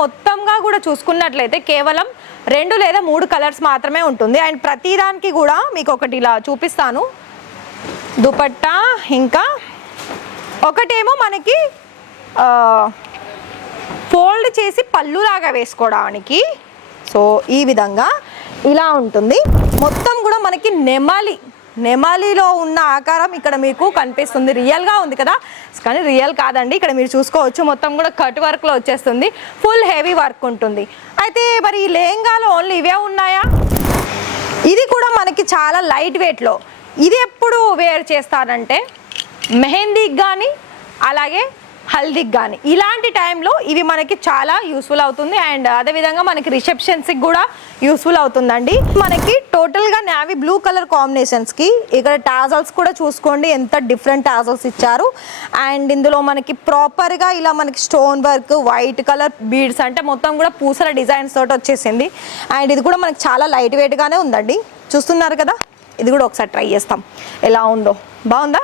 మొత్తంగా కూడా చూసుకున్నట్లయితే కేవలం 2 లేదా 3 కలర్స్ మాత్రమే ఉంటుంది. అండ్ ప్రతిదానికి కూడా మీకు ఒకటి ఇలా చూపిస్తాను. దుపట్టా, ఇంకా ఒకటేమో మనకి ఫోల్డ్ చేసి పళ్ళులాగా వేసుకోవడానికి. సో ఈ విధంగా ఇలా ఉంటుంది. మొత్తం కూడా మనకి నెమాలిలో ఉన్న ఆకారం ఇక్కడ మీకు కనిపిస్తుంది. రియల్గా ఉంది కదా, కానీ రియల్ కాదండి. ఇక్కడ మీరు చూసుకోవచ్చు మొత్తం కూడా కట్ వర్క్లో వచ్చేస్తుంది. ఫుల్ హెవీ వర్క్ ఉంటుంది. అయితే మరి ఈ లెహంగాలో ఓన్లీ ఇవే ఉన్నాయా? ఇది కూడా మనకి చాలా లైట్ వెయిట్లో. ఇది ఎప్పుడు వేర్ చేస్తారంటే మెహందీకి కానీ అలాగే హల్దీకి కానీ ఇలాంటి టైంలో ఇవి మనకి చాలా యూస్ఫుల్ అవుతుంది. అండ్ అదేవిధంగా మనకి రిసెప్షన్స్కి కూడా యూస్ఫుల్ అవుతుందండి. మనకి టోటల్గా నేవీ బ్లూ కలర్ కాంబినేషన్స్కి ఇక్కడ టాజల్స్ కూడా చూసుకోండి, ఎంత డిఫరెంట్ టాజల్స్ ఇచ్చారు. అండ్ ఇందులో మనకి ప్రాపర్గా ఇలా మనకి stone work, white colour beads, అంటే మొత్తం కూడా పూసల డిజైన్స్ తోటి వచ్చేసింది. అండ్ ఇది కూడా మనకి చాలా లైట్ వెయిట్గానే ఉందండి. చూస్తున్నారు కదా, ఇది కూడా ఒకసారి ట్రై చేస్తాం ఎలా ఉందో. బాగుందా?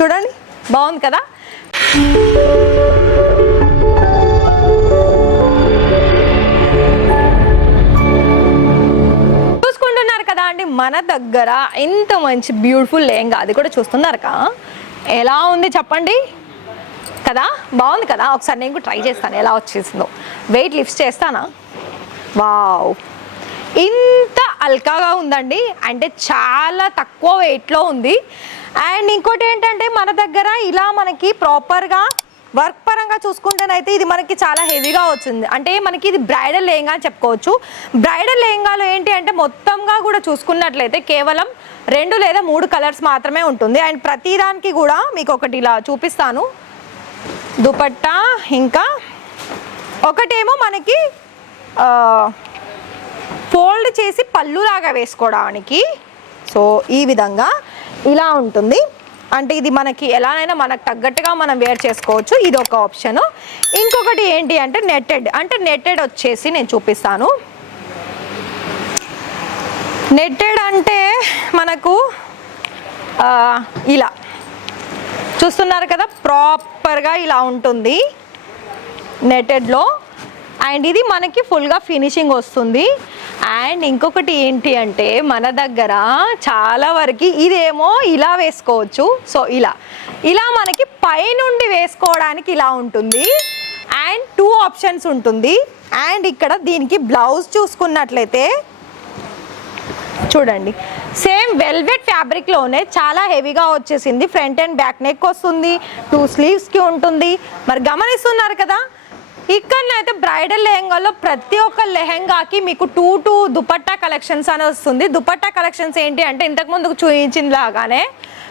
చూడండి, బాగుంది కదా. చూసుకుంటున్నారు కదా అండి, మన దగ్గర ఎంత మంచి బ్యూటిఫుల్ లెహంగా, అది కూడా చూస్తున్నారు కదా ఎలా ఉంది చెప్పండి కదా. బాగుంది కదా. ఒకసారి నేను కూడా ట్రై చేస్తాను ఎలా వచ్చేసిందో. వెయిట్ లిఫ్ట్ చేస్తానా? వావ్, ఇంత అల్కాగా ఉందండి. అంటే చాలా తక్కువ వెయిట్లో ఉంది. అండ్ ఇంకోటి ఏంటంటే మన దగ్గర ఇలా మనకి ప్రాపర్గా వర్క్ పరంగా చూసుకుంటేనైతే ఇది మనకి చాలా హెవీగా వచ్చింది. అంటే మనకి ఇది బ్రైడల్ లెహంగా అని చెప్పుకోవచ్చు. బ్రైడల్ లెహంగాలో ఏంటి అంటే మొత్తంగా కూడా చూసుకున్నట్లయితే కేవలం 2 లేదా 3 కలర్స్ మాత్రమే ఉంటుంది. అండ్ ప్రతిదానికి కూడా మీకు ఒకటి ఇలా చూపిస్తాను. దుపట్టా, ఇంకా ఒకటేమో మనకి ఫోల్డ్ చేసి పళ్ళులాగా వేసుకోవడానికి. సో ఈ విధంగా ఇలా ఉంటుంది. అంటే ఇది మనకి ఎలానైనా మనకు తగ్గట్టుగా మనం వేర్ చేసుకోవచ్చు. ఇది ఒక ఆప్షను. ఇంకొకటి ఏంటి అంటే నెట్టెడ్ వచ్చేసి నేను చూపిస్తాను. నెట్టెడ్ అంటే మనకు ఇలా చూస్తున్నారు కదా, ప్రాపర్గా ఇలా ఉంటుంది నెట్టెడ్లో. అండ్ ఇది మనకి ఫుల్గా ఫినిషింగ్ వస్తుంది. అండ్ ఇంకొకటి ఏంటి అంటే మన దగ్గర చాలా వరకు ఇదేమో ఇలా వేసుకోవచ్చు. సో ఇలా మనకి పైనుండి వేసుకోవడానికి ఇలా ఉంటుంది. అండ్ 2 ఆప్షన్స్ ఉంటుంది. అండ్ ఇక్కడ దీనికి బ్లౌజ్ చూసుకున్నట్లయితే చూడండి, సేమ్ వెల్వెట్ ఫ్యాబ్రిక్లోనే చాలా హెవీగా వచ్చేసింది. ఫ్రంట్ అండ్ బ్యాక్ నెక్ వస్తుంది, 2 స్లీవ్స్కి ఉంటుంది. మరి గమనిస్తున్నారు కదా, ఇక్కడనైతే బ్రైడల్ లెహంగాలో ప్రతి ఒక్క లెహంగాకి మీకు 2 దుపట్టా కలెక్షన్స్ అని వస్తుంది. దుపట్టా కలెక్షన్స్ ఏంటి అంటే ఇంతకుముందు చూపించిన లాగానే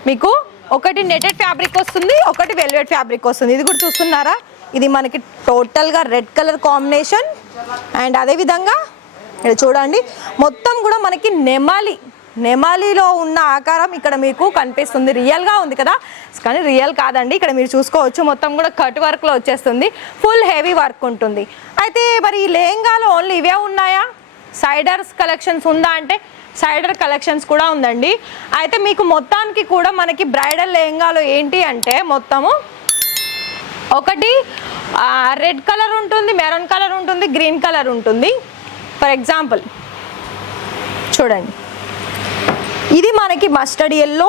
మీకు ఒకటి నెటెడ్ ఫ్యాబ్రిక్ వస్తుంది, ఒకటి వెల్వెట్ ఫ్యాబ్రిక్ వస్తుంది. ఇది కూడా చూస్తున్నారా, ఇది మనకి టోటల్గా రెడ్ కలర్ కాంబినేషన్. అండ్ అదేవిధంగా ఇక్కడ చూడండి మొత్తం కూడా మనకి నెమాలిలో ఉన్న ఆకారం ఇక్కడ మీకు కనిపిస్తుంది. రియల్గా ఉంది కదా, కానీ రియల్ కాదండి. ఇక్కడ మీరు చూసుకోవచ్చు మొత్తం కూడా కట్ వర్క్లో వచ్చేస్తుంది. ఫుల్ హెవీ వర్క్ ఉంటుంది. అయితే మరి ఈ లెహంగాలో ఓన్లీ ఇవే ఉన్నాయా? సైడర్స్ కలెక్షన్స్ ఉందా అంటే సైడర్ కలెక్షన్స్ కూడా ఉందండి. అయితే మీకు మొత్తానికి కూడా మనకి బ్రైడల్ లెహంగాలో ఏంటి అంటే మొత్తము ఒకటి రెడ్ కలర్ ఉంటుంది, మెరూన్ కలర్ ఉంటుంది, గ్రీన్ కలర్ ఉంటుంది. ఫర్ ఎగ్జాంపుల్ చూడండి, ఇది మనకి మస్టర్డ్ ఎల్లో,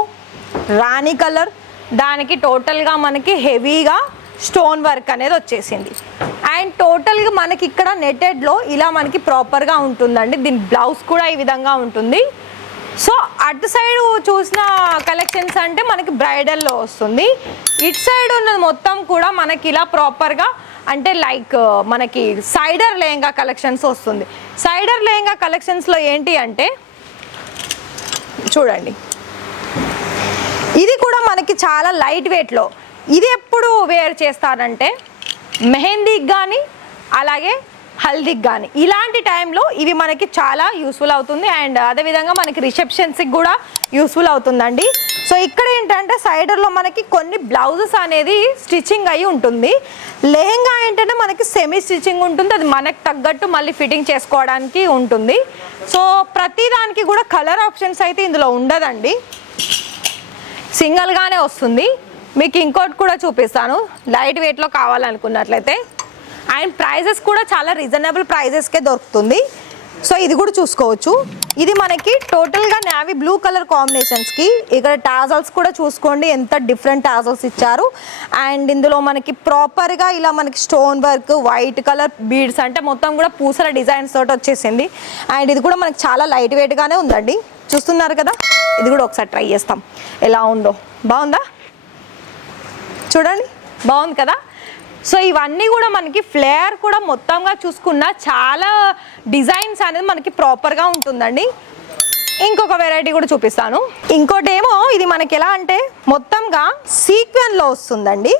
రాణి కలర్, దానికి టోటల్గా మనకి హెవీగా స్టోన్ వర్క్ అనేది వచ్చేసింది. అండ్ టోటల్గా మనకి ఇక్కడ నెటెడ్లో ఇలా మనకి ప్రాపర్గా ఉంటుందండి. దీని బ్లౌజ్ కూడా ఈ విధంగా ఉంటుంది. సో అటు సైడ్ చూసిన కలెక్షన్స్ అంటే మనకి బ్రైడల్లో వస్తుంది. ఇటు సైడ్ ఉన్నది మొత్తం కూడా మనకి ఇలా ప్రాపర్గా అంటే లైక్ మనకి సైడర్ లెహంగా కలెక్షన్స్ వస్తుంది. సైడర్ లెహంగా కలెక్షన్స్లో ఏంటి అంటే చూడండి, ఇది కూడా మనకి చాలా లైట్ వెయిట్లో. ఇది ఎప్పుడు వేర్ చేస్తారంటే మెహందీకి కానీ అలాగే హల్దీకి కానీ ఇలాంటి టైంలో ఇవి మనకి చాలా యూస్ఫుల్ అవుతుంది. అండ్ అదేవిధంగా మనకి రిసెప్షన్స్కి కూడా యూస్ఫుల్ అవుతుందండి. సో ఇక్కడ ఏంటంటే సైడర్లో మనకి కొన్ని బ్లౌజెస్ అనేది స్టిచ్చింగ్ అయి ఉంటుంది. లెహంగా ఏంటంటే మనకి సెమీ స్టిచ్చింగ్ ఉంటుంది, అది మనకు తగ్గట్టు మళ్ళీ ఫిట్టింగ్ చేసుకోవడానికి ఉంటుంది. సో ప్రతిదానికి కూడా కలర్ ఆప్షన్స్ అయితే ఇందులో ఉండదండి, సింగిల్గానే వస్తుంది. మీకు ఇంకోటి కూడా చూపిస్తాను, లైట్ వెయిట్లో కావాలనుకున్నట్లయితే అండ్ ప్రైజెస్ కూడా చాలా రీజనబుల్ ప్రైజెస్కే దొరుకుతుంది. సో ఇది కూడా చూసుకోవచ్చు. ఇది మనకి టోటల్గా నేవీ బ్లూ కలర్ కాంబినేషన్స్కి ఇక్కడ టాజల్స్ కూడా చూసుకోండి ఎంత డిఫరెంట్ టాజల్స్ ఇచ్చారు. అండ్ ఇందులో మనకి ప్రాపర్గా ఇలా మనకి stone work white colour beads అంటే మొత్తం కూడా పూసల డిజైన్స్ తోటి వచ్చేసింది. అండ్ ఇది కూడా మనకి చాలా లైట్ వెయిట్గానే ఉందండి, చూస్తున్నారు కదా. ఇది కూడా ఒకసారి ట్రై చేస్తాం ఎలా ఉందో. బాగుందా, చూడండి బాగుంది కదా. సో ఇవన్నీ కూడా మనకి ఫ్లేయర్ కూడా మొత్తంగా చూసుకున్న చాలా డిజైన్స్ అనేది మనకి ప్రాపర్గా ఉంటుందండి. ఇంకొక వెరైటీ కూడా చూపిస్తాను. ఇంకోటి ఏమో ఇది మనకి ఎలా అంటే మొత్తంగా సీక్వెన్లో వస్తుందండి.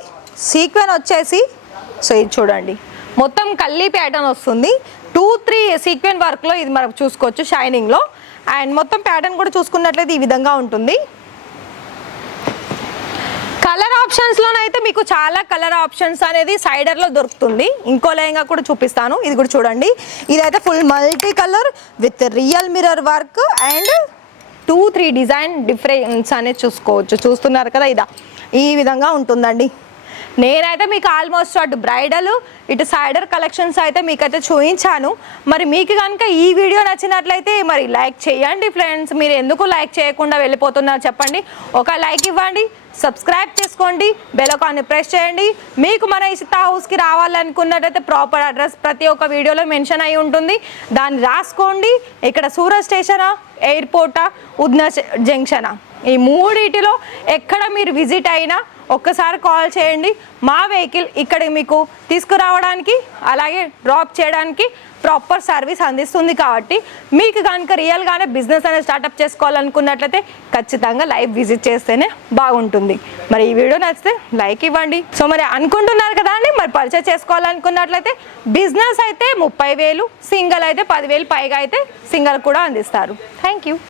సీక్వెన్ వచ్చేసి సో ఇది చూడండి మొత్తం కల్లీ ప్యాటర్న్ వస్తుంది. 2-3 సీక్వెన్ వర్క్లో ఇది మనం చూసుకోవచ్చు షైనింగ్లో. అండ్ మొత్తం ప్యాటర్న్ కూడా చూసుకున్నట్లయితే ఈ విధంగా ఉంటుంది. కలర్ ఆప్షన్స్లోనైతే మీకు చాలా కలర్ ఆప్షన్స్ అనేది సైడర్లో దొరుకుతుంది. ఇంకో లెహంగా కూడా చూపిస్తాను, ఇది కూడా చూడండి. ఇదైతే full multi colour with real mirror work and 2-3 design difference అనేది చూసుకోవచ్చు. చూస్తున్నారు కదా, ఇదా ఈ విధంగా ఉంటుందండి. నేనైతే మీకు ఆల్మోస్ట్ అటు బ్రైడల్ ఇటు సైడర్ కలెక్షన్స్ అయితే మీకైతే చూపించాను. మరి మీకు కనుక ఈ వీడియో నచ్చినట్లయితే మరి లైక్ చేయండి ఫ్రెండ్స్. మీరు ఎందుకు లైక్ చేయకుండా వెళ్ళిపోతున్నారు చెప్పండి. ఒక లైక్ ఇవ్వండి, సబ్స్క్రైబ్ చేసుకోండి, బెల్ ఐకాన్ని ప్రెస్ చేయండి. మీకు మన ఇషితా హౌస్కి రావాలనుకున్నట్టయితే ప్రాపర్ అడ్రస్ ప్రతి ఒక్క వీడియోలో మెన్షన్ అయి ఉంటుంది, దాన్ని రాసుకోండి. ఇక్కడ సూరత్ స్టేషనా, ఎయిర్పోర్టా, ఉద్నా జంక్షనా, ఈ మూడిటిలో ఎక్కడ మీరు విజిట్ అయినా ఒక్కసారి కాల్ చేయండి. మా వెహికల్ ఇక్కడ మీకు తీసుకురావడానికి అలాగే డ్రాప్ చేయడానికి ప్రాపర్ సర్వీస్ అందిస్తుంది. కాబట్టి మీకు కనుక రియల్గానే బిజినెస్ అనేది స్టార్ట్అప్ చేసుకోవాలనుకున్నట్లయితే ఖచ్చితంగా లైవ్ విజిట్ చేస్తేనే బాగుంటుంది. మరి ఈ వీడియో నచ్చితే లైక్ ఇవ్వండి. సో మరి అనుకుంటున్నారు కదా అండి, మరి పర్చేస్ చేసుకోవాలనుకున్నట్లయితే బిజినెస్ అయితే 30,000, సింగిల్ అయితే 10,000 పైగా అయితే సింగిల్ కూడా అందిస్తారు. Thank you.